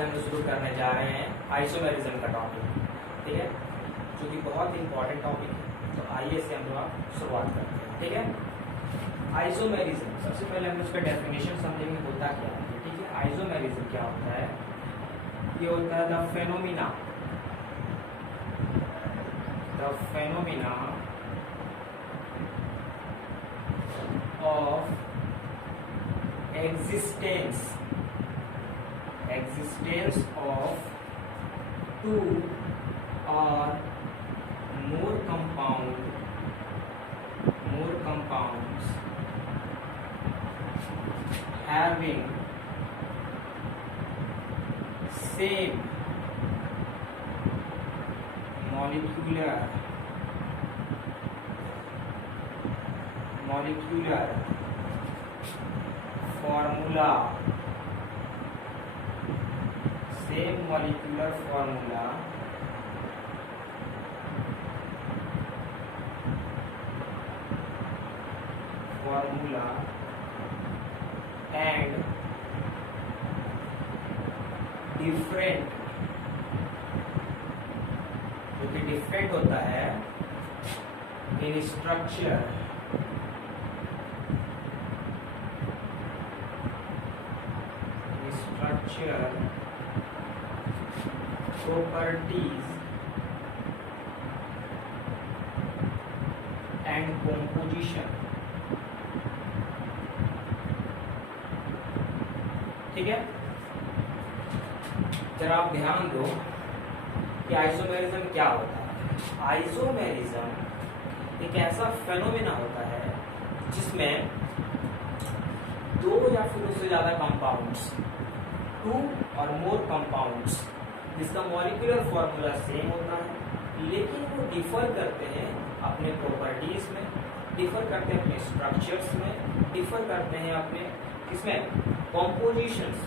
आज हम शुरू करने जा रहे हैं आइसोमेरिज्म का टॉपिक, ठीक है, जो कि बहुत इंपॉर्टेंट टॉपिक है। तो आइए से हम लोग शुरुआत करते हैं, ठीक है। आइसोमेरिज्म, सबसे पहले हम इसका डेफिनेशन समझेंगे होता क्या है, ठीक है। आइसोमेरिज्म क्या होता है? ये होता है the phenomena of existence of two or more compounds having same molecular formula, and different, जो कि डिफरेंट होता है इन स्ट्रक्चर, properties and composition, ठीक है। जरा आप ध्यान दो कि आइसोमेरिज्म क्या होता है। आइसोमेरिज्म एक ऐसा फेनोमेना होता है जिसमें दो या फिर उससे ज्यादा कंपाउंड्स, टू और मोर कंपाउंड्स, जिसका मॉलिक्यूलर फॉर्मूला सेम होता है, लेकिन वो डिफर करते हैं अपने प्रॉपर्टीज में, डिफर करते हैं अपने स्ट्रक्चर्स में, डिफर करते हैं अपने किसमें, कॉम्पोजिशंस,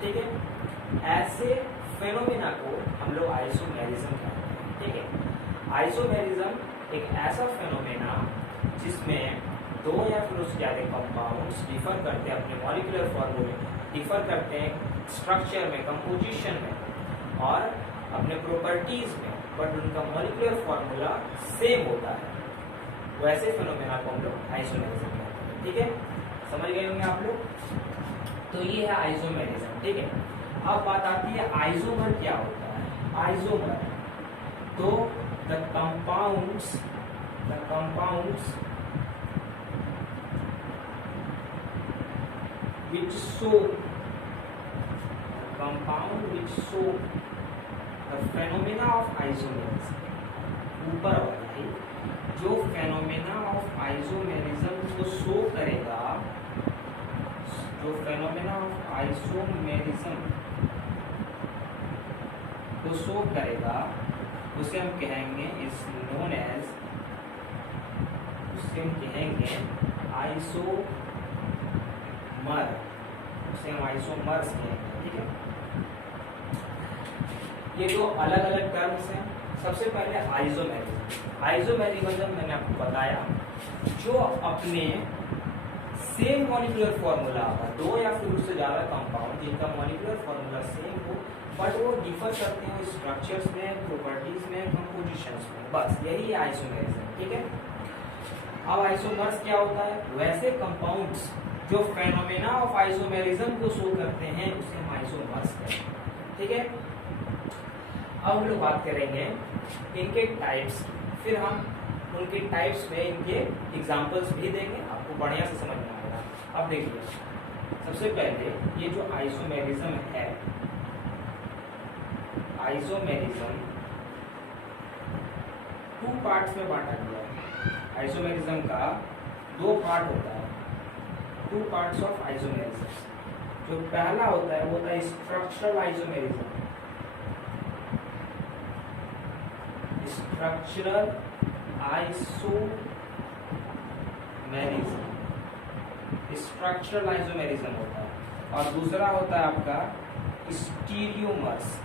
ठीक है। ऐसे फेनोमेना को हम लोग आइसोमेरिज्म कहते हैं, ठीक है। आइसोमेरिज्म एक ऐसा फेनोमेना जिसमें दो या फिर उससे ज्यादा कंपाउंड्स डिफर करते हैं अपने मॉलिक्यूलर फॉर्मूले, डिफर करते हैं स्ट्रक्चर में, कंपोजिशन में और अपने प्रॉपर्टीज में, बट उनका मॉलिक्यूलर फॉर्मूला सेम होता है। वैसे फेनोमेना को हम लोग आइसोमेरिज्म कहते हैं, ठीक है। समझ गए होंगे आप लोग। तो ये है आइसोमेरिज्म, ठीक है। अब बात आती है आइसोमर क्या होता है। आइसोमर तो the compounds which show the phenomena of isomerism, ऊपर वाला है जो फेनोमेना ऑफ आइसोमेरिज्म को शो करेगा, जो फेनोमेना ऑफ आइसोमेरिज्म को शो करेगा, उसे हम कहेंगे इज नोन एज, उसे हम कहेंगे आइसोमर, उसे हम आइसोमर्स कहेंगे, ठीक है। ये दो अलग अलग टर्म्स हैं। सबसे पहले आइसोमेरिज्म मैंने आपको बताया, जो अपने सेम मॉलिक्यूलर फॉर्मूला होगा, दो या फिर उससे ज्यादा कंपाउंड जिनका मॉलिक्यूलर फॉर्मूला सेम हो, बट वो डिफर करते हैं स्ट्रक्चर्स में, प्रॉपर्टीज में, कंपोजिशंस में, बस यही है आइसोमेरिज्म, ठीक है। अब आइसोमर्स क्या होता है? वैसे कंपाउंड्स जो फेनोमेना ऑफ आइसोमेरिज्म को शो करते हैं उसे हम आइसोमर्स कहते हैं, ठीक है। अब हम लोग बात करेंगे इनके टाइप्स, फिर हम उनके टाइप्स में इनके एग्जांपल्स भी देंगे, आपको बढ़िया से समझ में आएगा। अब देखिए, सबसे पहले ये जो आइसोमेरिज्म है, आइसोमेरिज्म टू पार्ट्स में बांटा गया है। आइसोमेरिज्म का दो पार्ट होता है, टू पार्ट्स ऑफ आइसोमेरिज्म। जो पहला होता है वो होता है स्ट्रक्चरल आइसोमेरिज्म, स्ट्रक्चरल आइसोमेरिज्म होता है, और दूसरा होता है आपका स्टीरियोमर्स,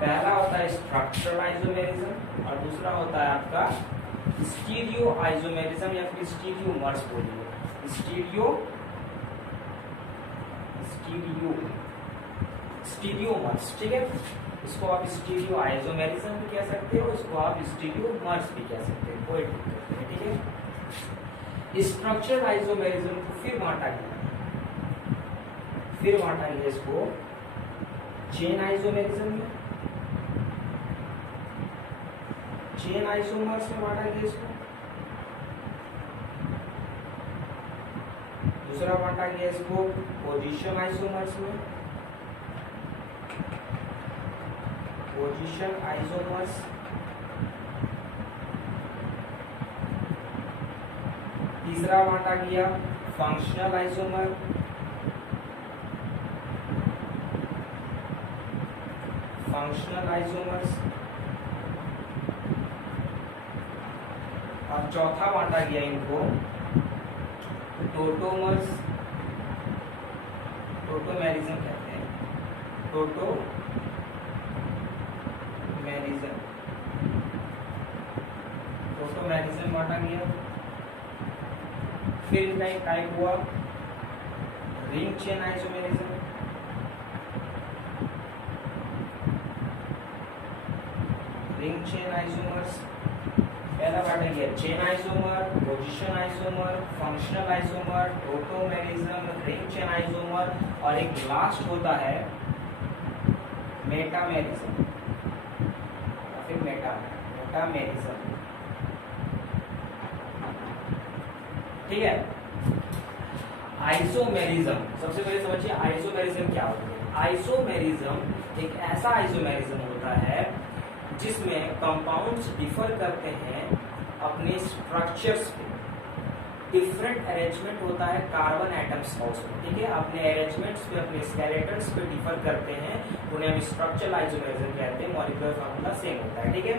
पहला होता है स्ट्रक्चरल आइसोमेरिज्म और दूसरा होता है आपका स्टीरियो आइसोमेरिज्म या फिर स्टीरियोमर्स बोलिए, स्टीरियोमर्स, ठीक है। इसको आप स्टीरियो आइसोमेरिज्म भी कह सकते हो, इसको आप स्टीरियोमर्स भी कह सकते हो, कोई दिक्कत नहीं, ठीक है। स्ट्रक्चरल आइसोमेरिज्म को फिर बांटा गया इसको चेन आइसोमेरिज्म में, चेन आइसोमर्स में बांटा गया इसको। दूसरा बांटा गया इसको पोजीशन आइसोमर्स में, पोजीशन आइसोमर्स। तीसरा बांटा गया फंक्शनल आइसोमर, फंक्शनल आइसोमर्स। और चौथा बांटा गया इनको टोटोमर्स, टोटोमेरिज्म कहते हैं, टोटोमेरिज्म बांटा गया। फिर इनका एक टाइप हुआ ring chain isomerism, ring chain isomers. पहला बांटा गया chain isomer, position isomer, functional isomer, tautomerism, ring chain isomer, और एक लास्ट होता है मेटामेरिज्म, फिर मेटामेरिज्म, ठीक है। आइसोमेरिज्म सबसे पहले समझिए आइसोमेरिज्म क्या होता है। आइसोमेरिज्म एक ऐसा आइसोमेरिज्म होता है जिसमें कंपाउंड्स डिफर करते हैं अपने स्ट्रक्चर्स पे, डिफरेंट अरेंजमेंट होता है कार्बन एटम्स का उसमें, ठीक है। अपने अरेंजमेंट्स पे, अपने स्केलेटन्स पे डिफर करते हैं, उन्हें हम स्ट्रक्चरल आइसोमेरिज्म कहते हैं, मॉलिक्यूलर फार्मूला सेम होता है, ठीक है।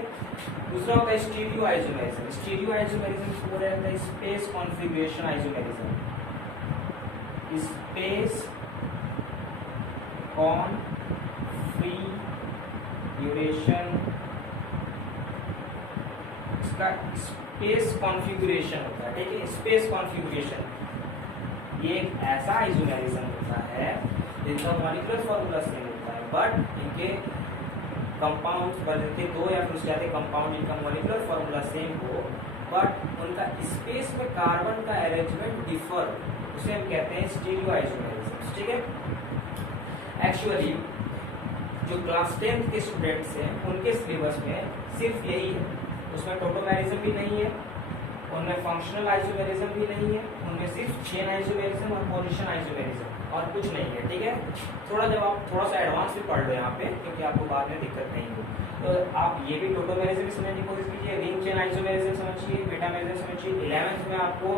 दूसरा होता है स्टीरियो आइसोमेरिज्म, स्टीरियो आइसोमेरिज्म को बोला जाता है space configuration isomerism, space configuration, इसका स्पेस कॉन्फ़िगरेशन होता है, ठीक है। स्पेस कॉन्फ़िगरेशन ये एक ऐसा आइसोमेरिज्म होता है जिनका मॉलिक्यूलर फार्मूला सेम होता है, बट इनके कंपाउंड्स बदलते दो या फिर उससे ज्यादा कंपाउंड जिनका मॉलिक्यूलर फार्मूला सेम हो, बट उनका स्पेस में कार्बन का अरेंजमेंट डिफर, उसे हम कहते हैं स्टीरियो आइसोमेरिज्म, ठीक है। एक्चुअली जो क्लास 10th के स्टूडेंट्स हैं उनके सिलेबस में सिर्फ यही है, उसमें टोटोमेरिज्म भी नहीं है, उनमें फंक्शनल आइसोमेरिज्म भी नहीं है, उनमें सिर्फ चेन आइसोमेरिज्म और पोजीशन आइसोमेरिज्म और कुछ नहीं है, ठीक है। जब आप थोड़ा सा एडवांस भी पढ़ लो यहाँ पे, क्योंकि आपको बाद में दिक्कत नहीं हो, तो आप ये भी टोटोमेरिज्म समझने की कोशिश कीजिए, रिंग चेन आइसोमेरिज्म समझिए, मेटामेरिज्म समझिए। 11th में आपको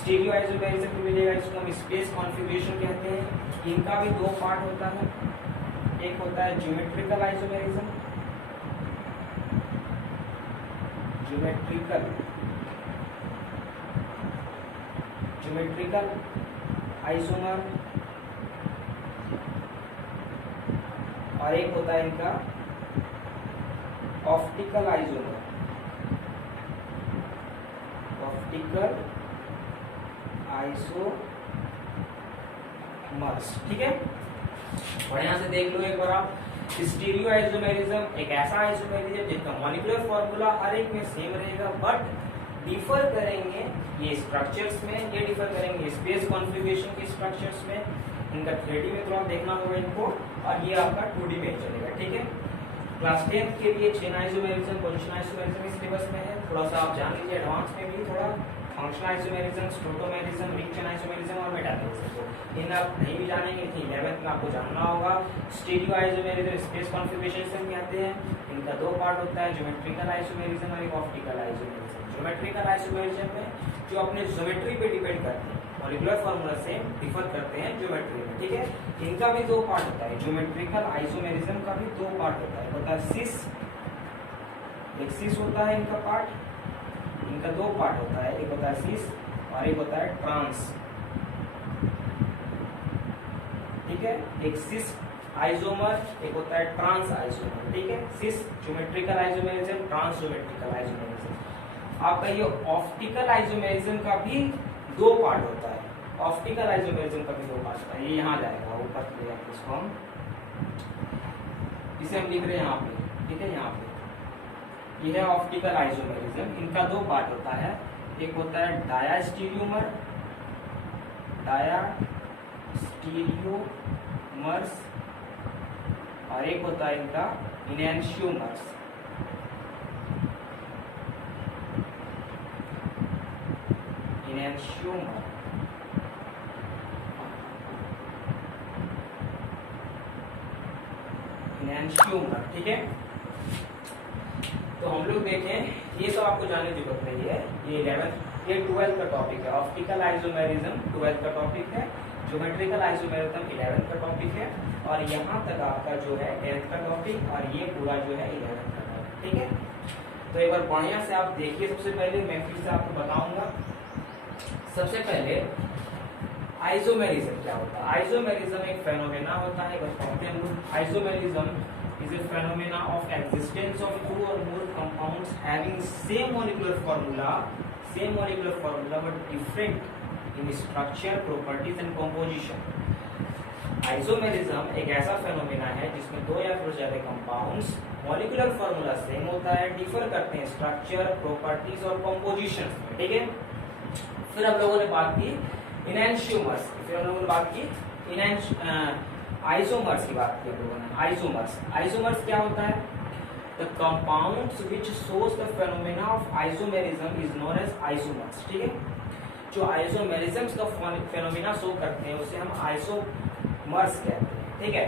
स्टीरियो आइसोमेरिज्म भी मिलेगा, इसको हम स्पेस कॉन्फ़िगरेशन कहते हैं। इनका भी दो पार्ट होता है, एक होता है ज्योमेट्रिकल आइसोमेरिज्म, ज्योमेट्रिकल आइसोमर, और एक होता है इनका ऑप्टिकल आइसोमर, ऑप्टिकल आइसोमर्स, ठीक है। बढ़िया से देख लो एक बार आप। स्टीरियो आइसोमेरिज्म एक ऐसा आइसोमेरिज्म जिसका मॉलिक्यूलर फार्मूला हर एक में सेम रहेगा, बट डिफर करेंगे ये स्ट्रक्चर्स में, ये डिफर करेंगे स्पेस कॉन्फ़िगरेशन के स्ट्रक्चर्स में। इनका 3D में थोड़ा देखना होगा इनको, और ये आपका 2D में चलेगा, ठीक है। क्लास 10th के लिए चेन आइसोमेरिज्म, पोजीशन आइसोमेरिज्म इस सिलेबस में है, थोड़ा सा आप जान लीजिए। एडवांस में भी थोड़ा functional isomerism, tautomerism, ring chain isomerism और मेटामेरिज्म, इन आप नहीं भी जानेंगे, लेकिन 11th में आपको जानना होगा। स्टीरियो आइसोमेरिज्म स्पेस कॉन्फ़िगरेशन से कहते हैं, इनका दो पार्ट होता है, ज्योमेट्रिकल आइसोमेरिज्म और एक ऑप्टिकल आइसोमेरिज्म। ज्योमेट्रिकल आइसोमेरिज्म में जो अपने ज्योमेट्री पे डिपेंड करते हैं, मॉलिक्यूलर फार्मूला से डिफर करते हैं ज्योमेट्री में, ठीक है। इनका भी दो पार्ट होता है, ज्योमेट्रिकल आइसोमेरिज्म का भी दो पार्ट होता है सिस, एक सिस होता है इनका पार्ट, इनका दो पार्ट होता है, एक होता है सिस और एक होता है ट्रांस, ठीक है। एक सिस आइसोमर, एक होता है ट्रांस आइसोमर, ठीक है। Cis geometrical isomerism, trans geometrical isomerism. आपका ये ऑप्टिकल आइसोमेरिज्म का भी 2 पार्ट होता है। ऑप्टिकल आइसोमेरिज्म का भी 2 पार्ट होता है। ये यहाँ जाएगा ऊपर ले जाएगा इसको हम, इसे हम लिख रहे हैं यहाँ पे, ठीक है। यहाँ पे ये है ऑप्टिकल आइसोमेरिज्म। इनका 2 पार्ट होता है, एक होता है डायास्टीरियोमर, डायास्टीरियोमर्स, और एक होता है इनका इनैंशियोमर्स। इनैंशियोमर इनैंशियोमर, ठीक है। तो हम लोग देखें, ये सब आपको जानने की जरूरत नहीं है। ये 12th का टॉपिक है। ऑप्टिकल आइसोमेरिज्म 12th का टॉपिक है, ज्योमेट्रिकल आइसोमेरिज्म 11th का टॉपिक है, और यहाँ तक आपका जो है 10th का टॉपिक, और ये पूरा जो है 11th का टॉपिक, ठीक है। तो एक बार बढ़िया से आप देखिए। सबसे पहले मैं फिर से आपको बताऊंगा। सबसे पहले आइसोमेरिज्म क्या होता है। आइसोमेरिज्म एक फेनोमेना होता है। Isomerism is a phenomena of existence of 2 or more compounds having same molecular formula but different in structure, properties and composition. Isomerism एक ऐसा फेनोमेना है जिसमें 2 या फिर ज्यादा कंपाउंड्स मॉलिक्यूलर फॉर्मूला सेम होता है, डिफर करते हैं स्ट्रक्चर, प्रॉपर्टीज और कंपोजिशन में, ठीक है। फिर हम लोगों ने बात की इनैंशियोमर्स, फिर हम लोगों ने बात की आइसोमर्स की बात की हम लोगों ने। आइसोमर्स क्या होता है? The compounds which shows the phenomena of isomerism is known as isomers, ठीक है। जो आइसोमेरिज्म का फेनोमेना शो करते हैं उसे हम आइसोमर्स कहते हैं, ठीक है।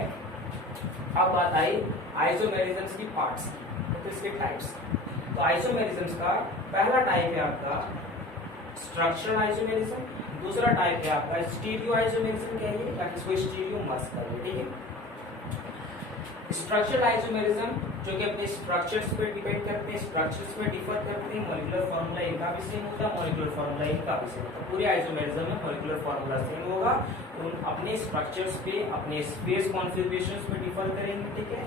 अब बात आई आइसोमेरिज्म की पार्ट्स, तो इसके टाइप्स। तो आइसोमेरिज्म का पहला टाइप है आपका स्ट्रक्चरल आइसोमेरिज्म, दूसरा टाइप है आपका स्टीरियो आइसोमेरिज्म कहिए या इसको स्टीरियोमर्स कहिए, ठीक है। स्ट्रक्चरल आइसोमेरिज्म जो कि अपने स्ट्रक्चर्स पे डिपेंड करते हैं, स्ट्रक्चर्स पे डिफर करते हैं। मॉलिक्यूलर फार्मूला इनका भी सेम होता है, मॉलिक्यूलर फार्मूला इनका भी सेम होता है। पूरे आइसोमेरिज्म में मॉलिक्यूलर फार्मूला सेम होगा, तो अपने स्ट्रक्चर्स पे, अपने स्पेस कॉन्फ़िगरेशंस पे डिफर करेंगे, ठीक है।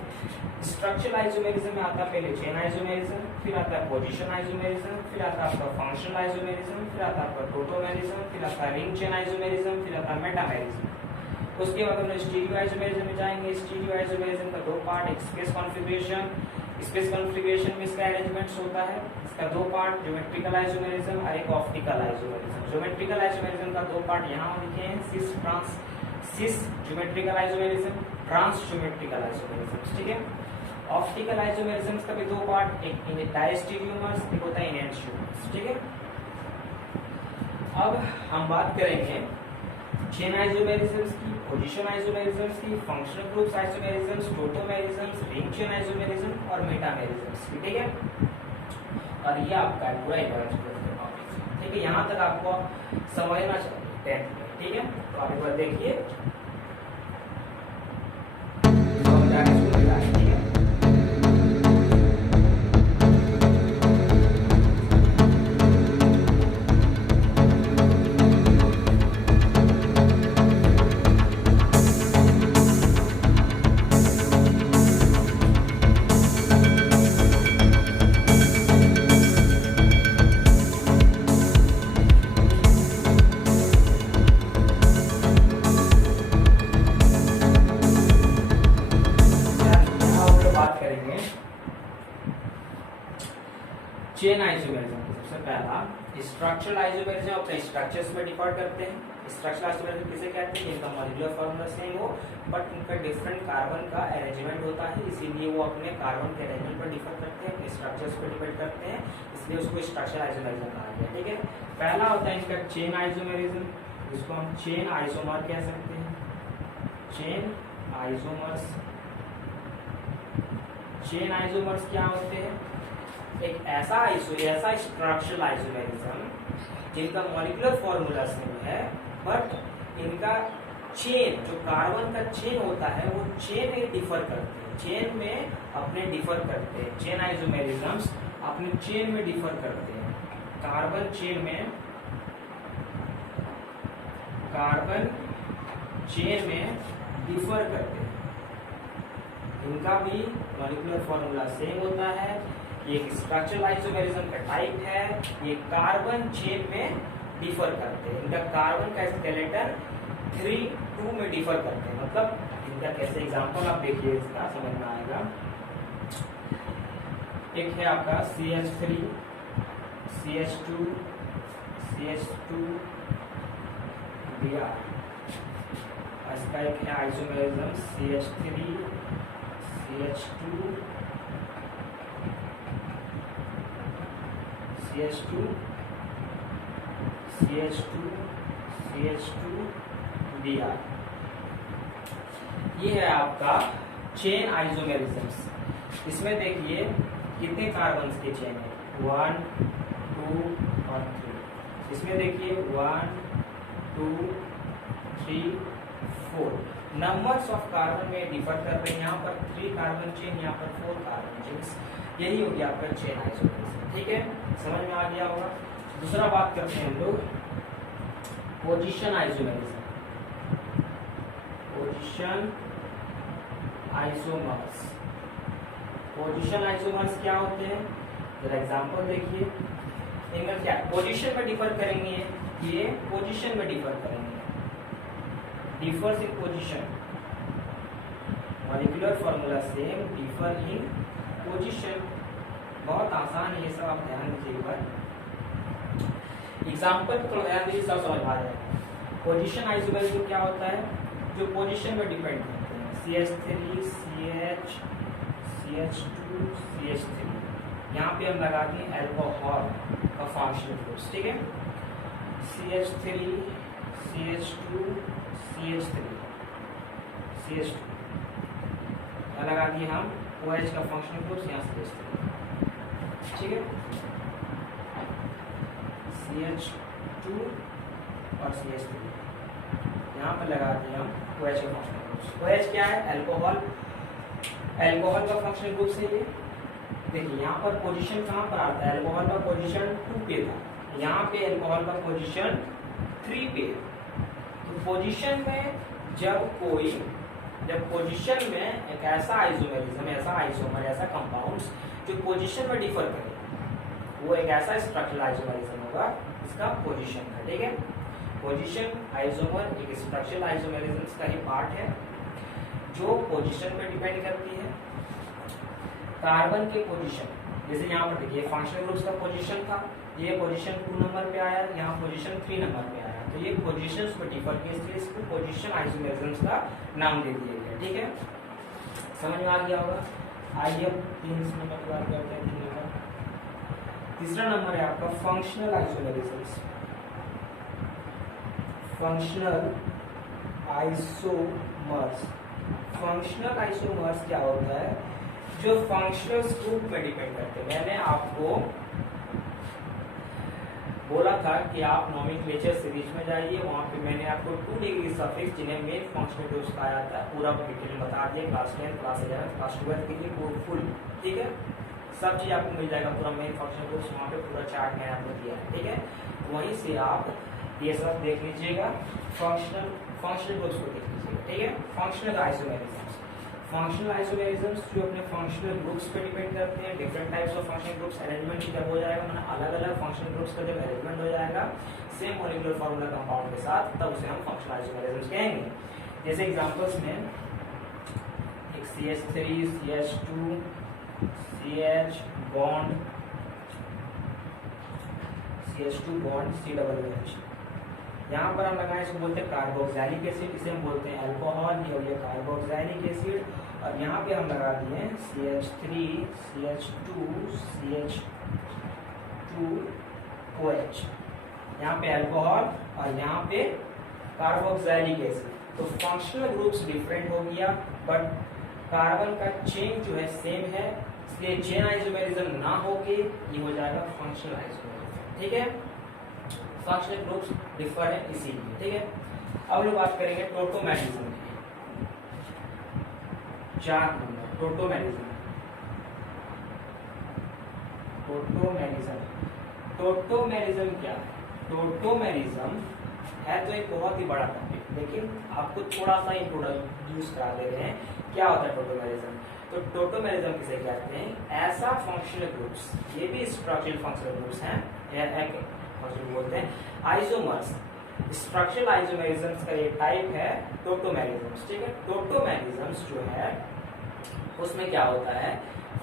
स्ट्रक्चरल आइसोमेरिज्म में आता है पहले चेन आइसोमेरिज्म, फिर आता है पोजीशन आइसोमेरिज्म, फिर आता है आपका फंक्शनल आइसोमेरिज्म, फिर आता है आपका टोटोमेरिज्म, फिर आता है रिंग चेन आइसोमेरिज्म, फिर आता है मेटामेरिज्म। उसके बाद हम स्टीरियो आइसोमेरिज्म में जाएंगे। स्टीरियो आइसोमेरिज्म का 2 पार्ट, एक स्पेस कॉन्फ़िगरेशन, स्पेस कॉन्फ़िगरेशन में इसका अरेंजमेंट्स होता है। इसका 2 पार्ट, ज्योमेट्रिकल आइसोमेरिज्म और एक ऑप्टिकल आइसोमेरिज्म। ज्योमेट्रिकल आइसोमेरिज्म का 2 पार्ट यहाँ लिखे हैं, cis geometrical isomerism, trans geometrical isomerism, ठीक है। ऑप्टिकल आइसोमेरिज्म का भी 2 पार्ट, एक डायस्टीरियोमर्स, एक होता है इनैंशियोमर्स, ठीक है। अब हम बात करेंगे चेन आइसोमेरिज्म्स की, पोजीशन आइसोमेरिज्म्स की, functional groups isomerisms, tautomerisms, ring chain isomerism और मेटामेरिज्म्स की, ठीक है। और ये आपका पूरा इक्विवेलेंस टॉपिक, ठीक है। यहाँ तक आपको समझना चाहिए, ठीक है। तो आप एक बार देखिए, चेन आइसोमेरिज्म। सबसे पहला स्ट्रक्चरल आइसोमेरिज्म अपने स्ट्रक्चर्स में डिफर करते हैं। स्ट्रक्चरल आइसोमेरिज्म किसे कहते हैं? इनका मॉलिक्यूलर फार्मूला सेम हो बट इनका डिफरेंट कार्बन का अरेंजमेंट होता है, इसीलिए वो अपने कार्बन के अरेंजमेंट पर डिफर करते हैं, अपने स्ट्रक्चर्स पर डिपेंड करते हैं, इसलिए उसको स्ट्रक्चरल आइसोमेरिज्म कहा गया, ठीक है। पहला होता है इनका चेन आइसोमेरिज्म, जिसको हम चेन आइसोमर कह सकते हैं। चेन आइसोमर्स, चेन आइसोमर्स क्या होते हैं? एक ऐसा स्ट्रक्चरल आइसोमेरिज्म जिनका मॉलिक्यूलर फॉर्मूला सेम है बट इनका चेन, जो कार्बन का चेन होता है वो चेन में डिफर करते हैं, चेन में अपने डिफर करते हैं। चेन आइसोमेरिज्म्स अपने चेन में डिफर करते हैं, कार्बन चेन में डिफर करते हैं। इनका भी मॉलिक्यूलर फॉर्मूला सेम होता है, ये एक स्ट्रक्चरल आइसोमेरिज्म का टाइप है। ये कार्बन चेन में डिफर करते हैं, इनका कार्बन का स्केलेटन 3-2 में डिफर करते हैं। मतलब इनका कैसे एग्जांपल आप देखिए, इसका समझ में आएगा। एक है आपका CH3 CH2 CH2 Br, इसका एक है isomerism CH3 CH2 CH2 CH2 CH2 Br। ये है आपका चेन आइसोमेरिज्म्स। इसमें देखिए कितने कार्बन्स के चेन है, 1 2 और 3। इसमें देखिए 1 2 3 4 नंबर्स ऑफ कार्बन में डिफर कर रहे हैं। यहाँ पर 3 कार्बन चेन, यहाँ पर 4 कार्बन चेन। यही हो गया आपका चेन आइसोमेरिज्म। ठीक है, समझ में आ गया होगा। दूसरा बात करते हैं हम लोग position isomerism. Position isomers, position isomers क्या होते हैं, जरा एग्जांपल देखिए। इनमें क्या पोजीशन में डिफर करेंगे, ये पोजीशन में डिफर करेंगे, differs in position. Molecular formula same, differ in position. बहुत आसान है ये सब, आप ध्यान दीजिए एक बार। एग्जांपल थोड़ा ध्यान दीजिए, सब समझ आ जाएगा। पोजीशन आइसोमेरिज्म क्या होता है, जो पोजीशन में डिपेंड करते हैं। CH3 CH CH2 CH3, यहाँ पे हम लगाते हैं अल्कोहल का फंक्शनल ग्रुप्स। ठीक है, CH3 CH2 CH3 CH2 लगा दिए हम OH का फंक्शनल ग्रुप्स, यहाँ CH3। ठीक है, CH2 और CH3 यहाँ पर लगा दिए हम OH का फंक्शनल ग्रुप्स। OH क्या है, अल्कोहल। अल्कोहल का फंक्शनल ग्रुप से ये देखिए, यहाँ पर पोजीशन कहाँ पर आता है, अल्कोहल का पोजीशन 2 पे था, यहाँ पे अल्कोहल का पोजीशन 3 पे। तो पोजीशन में जब पोजीशन में एक ऐसा आइसोमेरिज्म, ऐसा आइसोमर, ऐसा कंपाउंड्स जो पोजीशन में डिफर करे, वो एक ऐसा स्ट्रक्चरल आइसोमेरिज्म होगा इसका पोजीशन का। ठीक है, पोजीशन आइसोमर एक स्ट्रक्चरल आइसोमेरिज्म का ही पार्ट है जो पोजीशन पे डिपेंड करती है। कार्बन के पोजीशन, जैसे यहाँ पर देखिए फंक्शनल ग्रुप्स का पोजीशन था, ये पोजीशन 2 नंबर पे आया, यहाँ पोजीशन 3 नंबर पे आया, तो ये पोजीशंस पे डिफर किए, इसलिए इसको पोजीशन आइसोमेरिज्म्स का नाम दे दिया गया। ठीक है, समझ में आ गया होगा। आइए अब 3 नंबर की बात करते हैं। 3 नंबर, तीसरा नंबर है आपका functional isomerisms. Functional isomers, functional isomers क्या होता है, जो फंक्शनल ग्रुप पे डिपेंड करते हैं। मैंने आपको बोला था कि आप नोमेनक्लेचर सीरीज में जाइए, वहाँ पे मैंने आपको 2 डिग्री सफिक्स जिन्हें मेन फंक्शनल ग्रुप्स कहा जाता है पूरा डिटेल में बता दिया, क्लास 10 क्लास 11 क्लास 12 के लिए फुल। ठीक है, सब चीज आपको मिल जाएगा, पूरा मेन फंक्शनल ग्रुप्स वहाँ पे पूरा चार्ट मैंने आपको दिया है। ठीक है, वहीं से आप ये सब देख लीजिएगा, फंक्शनल ग्रुप्स को देख लीजिएगा। ठीक है, फंक्शनल आइसोमेरिज्म्स, फंक्शनल आइसोमेरिज्म्स जो अपने फंक्शनल ग्रुप्स पे डिपेंड करते हैं। Different types of functional groups arrangement जब हो जाएगा, मतलब अलग अलग फंक्शनल ग्रुप्स का जब अरेंजमेंट हो जाएगा सेम मॉलिक्यूलर फार्मूला कंपाउंड के साथ, तब उसे हम फंक्शनल आइसोमेरिज्म्स कहेंगे। जैसे एग्जांपल्स में एक CH3 CH2 CH bond CH2 bond COOH, यहाँ पर हम लगाए, इसको बोलते हैं कार्बोक्सिलिक एसिड, इसे हम बोलते हैं अल्कोहल, ये हो गया कार्बोक्सिलिक एसिड। और यहाँ पे हम लगा दिए CH3 CH2 CH2OH, यहाँ पे अल्कोहल और यहाँ पे कार्बोक्सिलिक एसिड। तो फंक्शनल ग्रुप्स डिफरेंट हो गया, बट कार्बन का चेन जो है सेम है, इसलिए चेन आइसोमेरिज्म ना होके ये हो जाएगा फंक्शनल आइसोमेरिज्म। ठीक है, फंक्शनल ग्रुप्स डिफर है इसीलिए। ठीक है, अब लोग बात करेंगे टोटोमेरिज्म की। 4 नंबर टोटोमेरिज्म। टोटोमेरिज्म क्या है? टोटोमेरिज्म है तो एक बहुत ही बड़ा टॉपिक, लेकिन आपको थोड़ा सा इंट्रोड्यूस करा दे रहे हैं क्या होता है टोटोमेरिज्म। तो टोटोमेरिज्म किसे कहते हैं? ऐसा फंक्शनल ग्रुप्स, ये भी स्ट्रक्चरल फंक्शनल ग्रुप्स हैं, फंक्शनल बोलते हैं। आइसोमर्स, स्ट्रक्चरल आइसोमेरिज्म्स का ये टाइप है टोटोमेरिज्म्स, ठीक है। टोटोमेरिज्म्स जो है उसमें क्या होता है,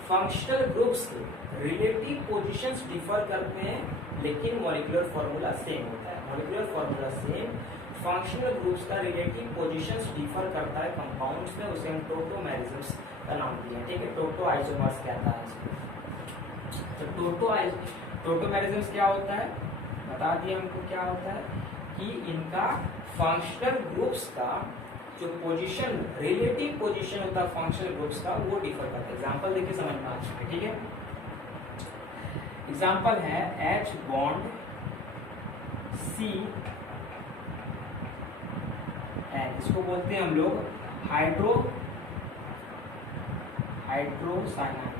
फंक्शनल ग्रुप्स के रिलेटिव पोजीशंस डिफर करते हैं लेकिन मॉलिक्यूलर फॉर्मूला सेम होता है। Molecular formula same, functional groups का रिलेटिव पोजीशंस डिफर करता है कंपाउंड्स में, उसे हम टोटोमेरिज्म्स का नाम दिया है, ठीक है। टोटो आइसोमर्स कहता है इसको। तो टोटोमेरिज्म्स क्या होता है, बता दिया हमको क्या होता है कि इनका फंक्शनल ग्रुप्स का जो पोजीशन, रिलेटिव पोजीशन होता है फंक्शनल ग्रुप्स का, वो डिफर करता है। एग्जांपल देखिए समझ में आ जाए, ठीक है। एग्जांपल है H बॉन्ड C N, इसको बोलते हैं हम लोग हाइड्रोसाइनाइड,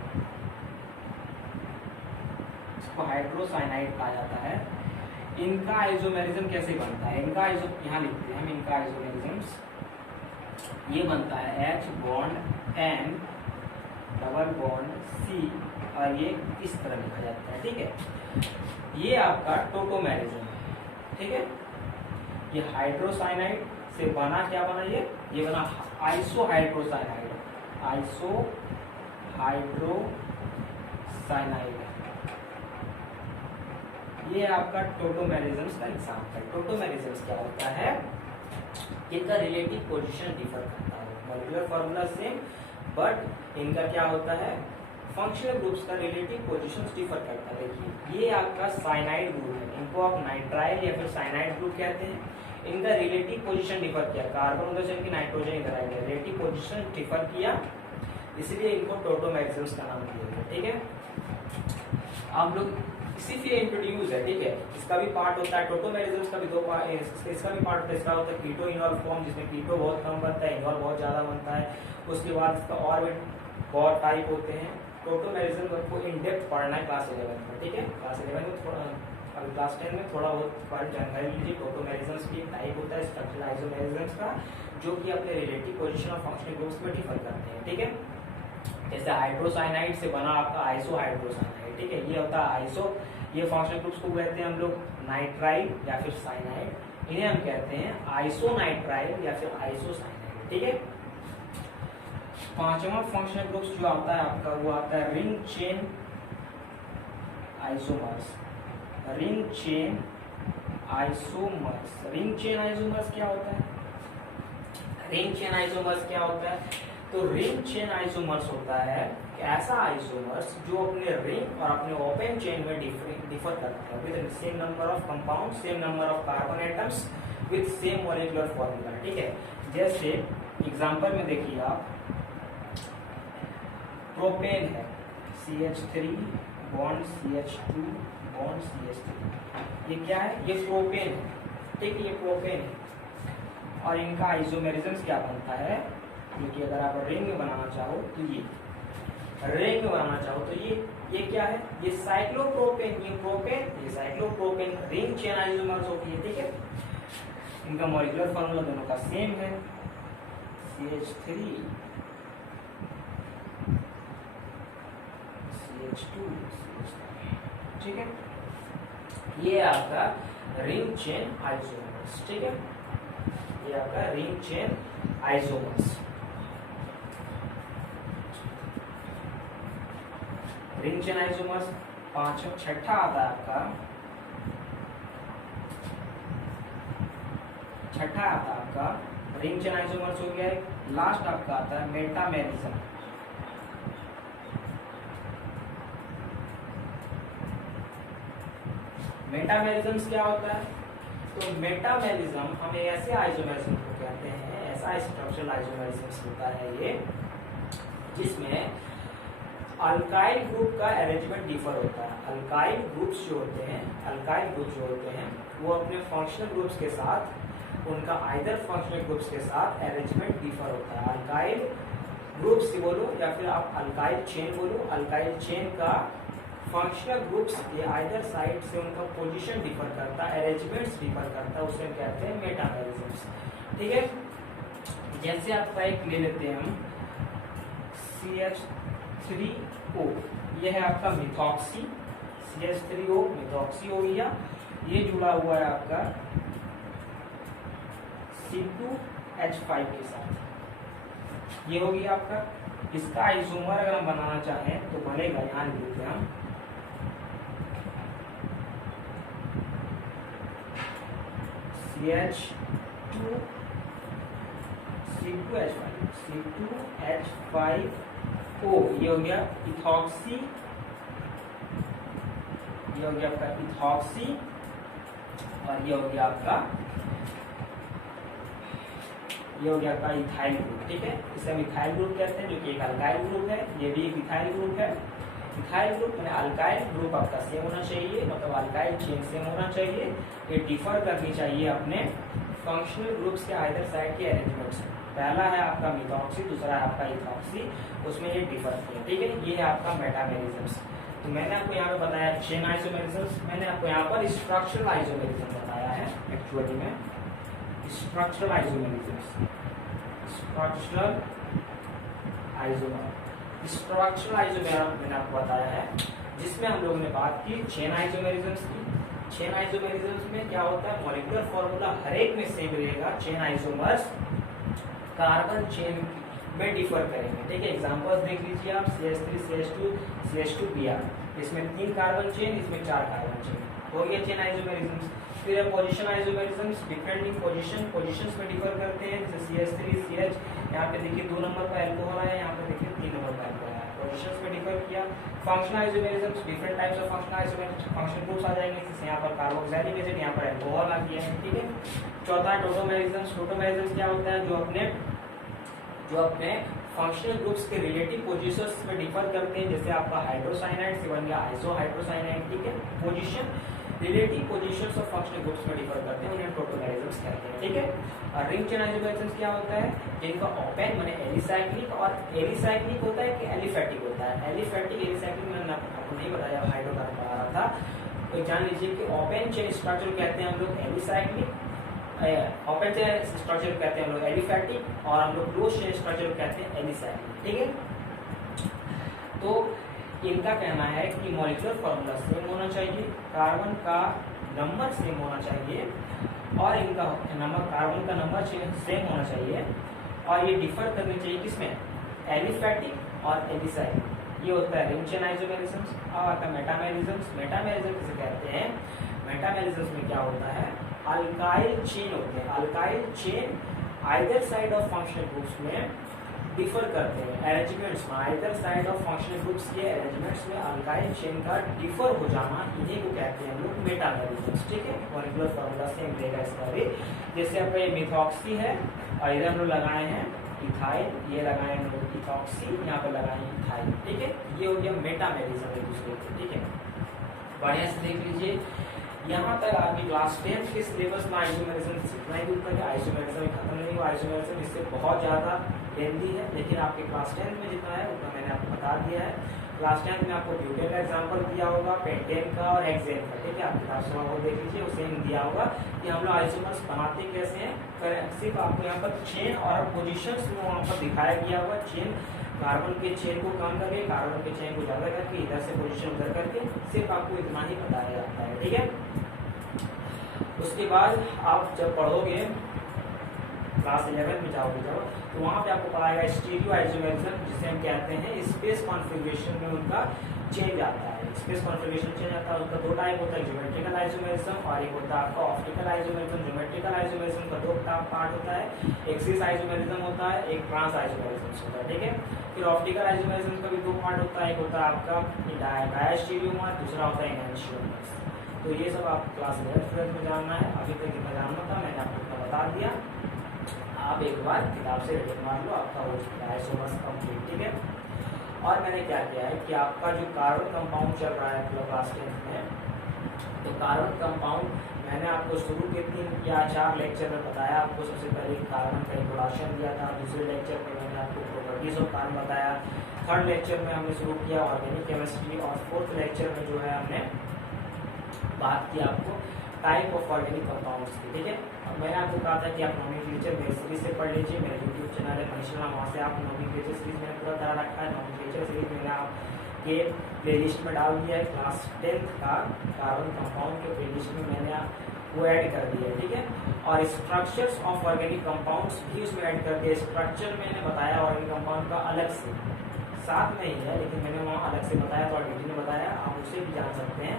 इसको हाइड्रोसाइनाइड कहा जाता है। इनका आइसोमेरिज्म कैसे बनता है, इनका यहाँ लिखते हैं हम, इनका आइसोमेरिज्म्स ये बनता है H bond N double bond C, और ये इस तरह लिखा जाता है, ठीक है। ये आपका टोटोमेरिज्म है, ठीक है। ये हाइड्रोसाइनाइड से बना, क्या बना ये बना आइसोहाइड्रोसाइनाइड, ये आपका टोटोमेरिज्म्स का एग्जांपल। टोटोमेरिज्म्स क्या होता है, इनका रिलेटिव पोजीशन डिफर करता है, मॉलिक्यूलर फॉर्मूला सेम, बट इनका क्या होता है, फंक्शनल ग्रुप्स का रिलेटिव पोजीशंस डिफर करता है। देखिए ये आपका साइनाइड ग्रुप है, इनको आप नाइट्राइल या फिर साइनाइड ग्रुप कहते हैं। इनका रिलेटिव पोजीशन डिफर किया, कार्बन उधर से नाइट्रोजन इधर आएगा, रिलेटिव पोजीशन डिफर किया, इसलिए इनको टोटोमेरिज्म्स का नाम दिया गया, ठीक है। आप लोग इसी से इंट्रोड्यूस है, ठीक है। इसका भी पार्ट होता है, टोटोमेरिज्म्स का भी दो पार्ट, इसका भी पार्ट होता है। इसका होता है कीटो इनॉल फॉर्म, जिसमें कीटो बहुत कम बनता है, इनॉल बहुत ज्यादा बनता है। उसके बाद इसका और भी बहुत टाइप होते हैं। टोटोमेरिज्म को इन डेप्थ पढ़ना है क्लास 11 में, ठीक है। क्लास 11 में थोड़ा, अभी क्लास 10 में थोड़ा बहुत जानकारी लीजिए। टोटोमेरिज्म्स की टाइप होता है स्ट्रक्चरल आइसोमेरिज्म्स का, जो कि अपने relative position of functional groups में डिफर करते हैं, ठीक है। जैसे हाइड्रोसाइनाइड से बना आपका आइसोहाइड्रोसाइनाइड, ठीक है। ये होता है आइसो, ये फंक्शनल ग्रुप्स को कहते हैं हम लोग नाइट्राइल या फिर साइनाइड, इन्हें हम कहते हैं आइसोनाइट्राइल या फिर आइसोसाइनाइड, ठीक है। पांचवा फंक्शनल ग्रुप्स जो आता है आपका, वो आता है ring chain isomers. Ring chain isomers, ring chain isomers क्या होता है, रिंग चेन आइसोमर्स क्या होता है, तो रिंग चेन आइसोमर्स होता है ऐसा आइसोमर्स जो अपने रिंग और अपने ओपन चेन में डिफर करता है with same number of compound, same number of carbon atoms with same molecular formula, ठीक है। जैसे एग्जांपल में देखिए आप, प्रोपेन है CH3 bond CH2 bond CH3, ये क्या है, ये प्रोपेन है, ठीक है, ये प्रोपेन है। और इनका आइसोमेरिज्म्स क्या बनता है, क्योंकि अगर आप रिंग बनाना चाहो तो ये रिंग बनाना चाहो तो ये क्या है, ये साइक्लोप्रोपेन, ये प्रोपेन, ये साइक्लोप्रोपेन, रिंग चेन आइसोमर्स होती है, ठीक है। इनका मॉलिक्यूलर फॉर्मूला दोनों का सेम है, CH3 CH2 ठीक है। ये आपका रिंग चेन आइसोमर्स, ठीक है, ये आपका ring chain isomers. Ring chain isomers छठा आता है आपका, छठा आता है आपका रिंग चेन आइसोमर्स हो गया। लास्ट आपका आता है मेटामेरिज्म। मेटामेरिज्म क्या होता है, तो मेटामेरिज्म हम ऐसे आइसोमेरिज्म को कहते हैं, ऐसा स्ट्रक्चरल आइसोमेरिज्म होता है ये, जिसमें अल्काइल ग्रुप का अरेंजमेंट डिफर होता है। अल्काइल ग्रुप्स जो होते हैं वो अपने फंक्शनल ग्रुप्स के साथ, उनका आइदर फंक्शनल ग्रुप्स के साथ अरेंजमेंट डिफर होता है। अल्काइल ग्रुप्स बोलो या फिर आप अल्काइल चेन बोलो, अल्काइल चेन का फंक्शनल ग्रुप्स के आइदर साइड से उनका पोजीशन डिफर करता है, अरेंजमेंट्स डिफर करता है, उसे कहते हैं मेटामेरिज्म्स, ठीक है। जैसे आपका एक ले लेते हैं हम CH3O, ये है आपका मिथॉक्सी, CH3O मिथॉक्सी हो गया। ये जुड़ा हुआ है आपका C2H5 के साथ, ये हो गया आपका। इसका आइसोमर अगर हम बनाना चाहें तो बनेगा, यहाँ लिखते हैं हम C2H5O, ये हो गया इथॉक्सी, ये हो गया आपका इथॉक्सी, और ये हो गया आपका इथाइल ग्रुप। ठीक है, इसे हम इथाइल ग्रुप कहते हैं, जो कि एक अल्काइल ग्रुप है। ये भी एक इथाइल ग्रुप है। इथाइल ग्रुप यानी अल्काइल ग्रुप आपका सेम होना चाहिए, मतलब अल्काइल चेन सेम होना चाहिए। ये डिफर करनी चाहिए अपने फंक्शनल ग्रुप्स के आइदर साइड के अरेंजमेंट से। पहला है आपका मिथॉक्सी, दूसरा है आपका इथॉक्सी, उसमें ये डिफर किया। ठीक है, ये है आपका मेटामेरिज्म्स। तो मैंने आपको यहाँ पे बताया चेन आइसोमेरिज्म्स, मैंने आपको यहाँ पर स्ट्रक्चरल आइसोमेरिज्म बताया है। एक्चुअली में स्ट्रक्चरल आइसोमेरिज्म्स, स्ट्रक्चरल आइसोमर मैंने आपको बताया है, जिसमें हम लोगों ने बात की चेन आइसोमेरिज्म्स की। चेन आइसोमेरिज्म्स में क्या होता है, मॉलिक्यूलर फॉर्मूला हर एक में सेम रहेगा। चेन आइसोमर्स कार्बन चेन में डिफर करेंगे। ठीक है, एग्जांपल्स देख लीजिए आप, CH3 CH2 CH2Br, इसमें 3 कार्बन चेन, इसमें 4 कार्बन चेन हो गया चेन आइसोमेरिज्म्स। फिर है पोजीशन आइसोमेरिज्म्स, डिफरेंट पोजीशंस में डिफर करते हैं। जैसे CH3 CH, यहाँ पे देखिए 2 नंबर का अल्कोहल है, यहाँ पे देखिए 3 नंबर का अल्कोहल है, पोजीशंस में डिफर किया। Functional isomerisms, different types of functional isomerisms, functional groups आ जाएंगे। जैसे यहाँ पर कार्बोक्सिलिक एसिड, यहाँ पर अल्कोहल आ गया है। ठीक है, चौथा टोटोमेरिज्म्स। टोटोमेरिज्म्स क्या होता है, जो अपने फंक्शनल ग्रुप्स के रिलेटिव पोजीशंस में डिफर करते हैं। जैसे आपका हाइड्रोसाइनाइड से बन गया आइसोहाइड्रोसाइनाइड। ठीक है, position relative positions of functional groups में डिफर करते हैं, उन्हें टोटोमेरिज्म्स कहते हैं। ठीक है, और रिंग चेन आइसोमेरिज्म्स क्या होता है, जिनका ओपन माने एलिसाइक्लिक, और एलिसाइक्लिक होता है कि एलिफैटिक होता है। एलिसाइक्लिक मैंने आपको नहीं बताया, हाइड्रोकार्बन पढ़ा रहा था, तो जान लीजिए कि ओपन चेन स्ट्रक्चर कहते हैं हम लोग एलिसाइक्लिक, ओपन चेन स्ट्रक्चर कहते हैं हम लोग एलिफैटिक, और हम लोग क्लोज चेन स्ट्रक्चर कहते हैं एलिसाइक्लिक। ठीक है, तो इनका कहना है कि मॉलिक्यूलर फॉर्मूला सेम होना चाहिए, कार्बन का नंबर सेम होना चाहिए, और इनका कार्बन का नंबर सेम होना चाहिए, और ये डिफर करनी चाहिए किसमें, एलिफैटिक और एलिसाइक्लिक। ये होता है रिंग चेन आइसोमेरिज्म्स। अब आता है मेटामेरिज्म्स। मेटामेरिज्म किसे कहते हैं, मेटामेरिज्म्स में क्या होता है, अल्काइल चेन होते हैं। Alkyl chain either side of functional groups में डिफर करते हैं, अरेंजमेंट्स में either side of functional groups के अरेंजमेंट्स में अल्काइल चेन का डिफर हो जाना, इन्हीं को कहते हैं हम लोग मेटामेरिज्म्स। ठीक है, मॉलिक्यूलर फॉर्मूला सेम रहेगा इसका भी। जैसे आपका ये मिथॉक्सी है, और इधर हम लोग लगाए हैं इथाइल, ये लगाए हम लोग इथॉक्सी, यहाँ पर लगाए इथाइल। ठीक है, ये हो गया मेटामेरिज्म एक दूसरे को। ठीक है, बढ़िया से देख लीजिए। यहाँ तक आपकी क्लास 10 के सिलेबस में आइसोमेरिज्म इतना ही दूर तक है। आइसोमेरिज्म खत्म नहीं हुआ, आइसोमेरिज्म इससे बहुत ज़्यादा लेंदी है, लेकिन आपके क्लास 10 में जितना है उतना मैंने आपको बता दिया है। क्लास 10 में आपको ब्यूटेन का एग्जाम्पल दिया होगा, पेंटेन का और हेक्सेन का। ठीक है, आप किताब से वो देख लीजिए, उसे दिया होगा कि हम लोग आइसोमर्स बनाते कैसे हैं। सिर्फ आपको यहाँ पर चेन और पोजिशंस में वहाँ पर दिखाया गया होगा। चेन, कार्बन के चेन को कम करके, कार्बन के चेन को ज़्यादा करके, इधर से पोजीशन उधर करके, सिर्फ आपको इतना ही बताया जाता है। ठीक है, उसके बाद आप जब पढ़ोगे क्लास 11 में जाओगे तो वहाँ पे आपको पढ़ाएगा स्टीरियो आइसोमेरिज्म, जिसे हम कहते हैं स्पेस कॉन्फ़िगरेशन में उनका चेंज आता है। स्पेस कॉन्फ़िगरेशन चेंज आता है, उसका 2 टाइप होता है, ज्योमेट्रिकल आइसोमेरिज्म, और एक होता है आपका ऑप्टिकल आइसोमेरिज्म। ज्योमेट्रिकल आइसोमेरिज्म का 2 पार्ट होता है, एक्सिस आइसोमेरिज्म होता है, एक ट्रांस आइसोमेरिज्म होता है। ठीक है, फिर ऑप्टिकल आइसोमेरिज्म का भी 2 पार्ट होता है, एक होता है आपका डायस्टीरियोमर, दूसरा होता है एनांशियोमर। तो ये सब आप क्लास 11 में जानना है। अभी तक जितना जानना था मैंने आपको बता दिया, आप एक बार किताब से रेडिंग मार लो, आपका हो चुका है आइसोमर्स कंप्लीट। ठीक है, और मैंने क्या किया है कि आपका जो कार्बन कंपाउंड चल रहा है क्लास 10 में, तो कार्बन कंपाउंड मैंने आपको शुरू के 3 या 4 लेक्चर में बताया। आपको सबसे पहले कार्बन का इंट्रोडक्शन दिया था, दूसरे लेक्चर में मैंने आपको प्रॉपर्टीज ऑफ कार्बन बताया, थर्ड लेक्चर में हमने शुरू किया ऑर्गेनिक केमिस्ट्री, और फोर्थ लेक्चर में जो है हमने बात की आपको टाइप ऑफ ऑर्गेनिक कंपाउंड्स की, ठीक है। अब मैंने आपको कहा था कि आप नोमेनक्लेचर मेरी सीरीज से पढ़ लीजिए, मेरा यूट्यूब चैनल है मनीष शर्मा, वहाँ से आप नोमेनक्लेचर सीरीज मैंने पूरा करा रखा है। नोमेनक्लेचर सीरीज मैंने आपके प्लेलिस्ट में डाल दिया है, क्लास 10th का कार्बन कंपाउंड के प्लेलिस्ट में मैंने वो ऐड कर दिया है, ठीक है। और स्ट्रक्चर्स ऑफ ऑर्गेनिक कंपाउंड्स भी उसमें ऐड कर दिया। स्ट्रक्चर मैंने बताया ऑर्गेनिक कंपाउंड का अलग से, साथ में ही है लेकिन मैंने वहाँ अलग से बताया, तो ऑलरेडी ने बताया, आप उसे भी जान सकते हैं।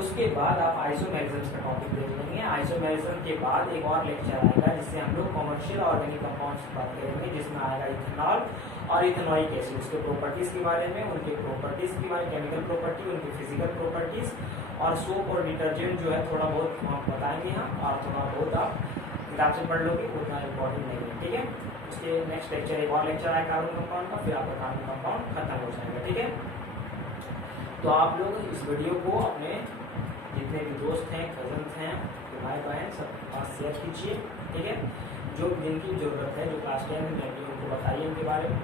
उसके बाद आप आइसोमेरिज्म का टॉपिक देख लेंगे। आइसोमेरिज्म के बाद एक और लेक्चर आएगा जिससे हम लोग कमर्शियल ऑर्गेनिक कंपाउंड्स की बात करेंगे, जिसमें आएगा इथेनॉल और इथेनोइक एसिड, उसके प्रॉपर्टीज के बारे में, उनके प्रॉपर्टीज के बारे में, केमिकल प्रॉपर्टी, उनकी फिजिकल प्रॉपर्टीज, और सोप और डिटर्जेंट जो है थोड़ा बहुत हम बताएंगे हम, और थोड़ा बहुत आप किताब से पढ़ लोगे, उतना इम्पोर्टेंट नहीं है, ठीक है। उसके नेक्स्ट लेक्चर एक और लेक्चर आएगा कार्बन कंपाउंड का, फिर आपका कार्बन कंपाउंड खत्म हो जाएगा, ठीक है। तो आप लोग इस वीडियो को अपने जितने भी दोस्त हैं, कजन्स हैं, भाई बहन सबके पास शेयर कीजिए, ठीक है। जो जिनकी जरूरत है, जो क्लास 10 में उनको बताइए उनके बारे में।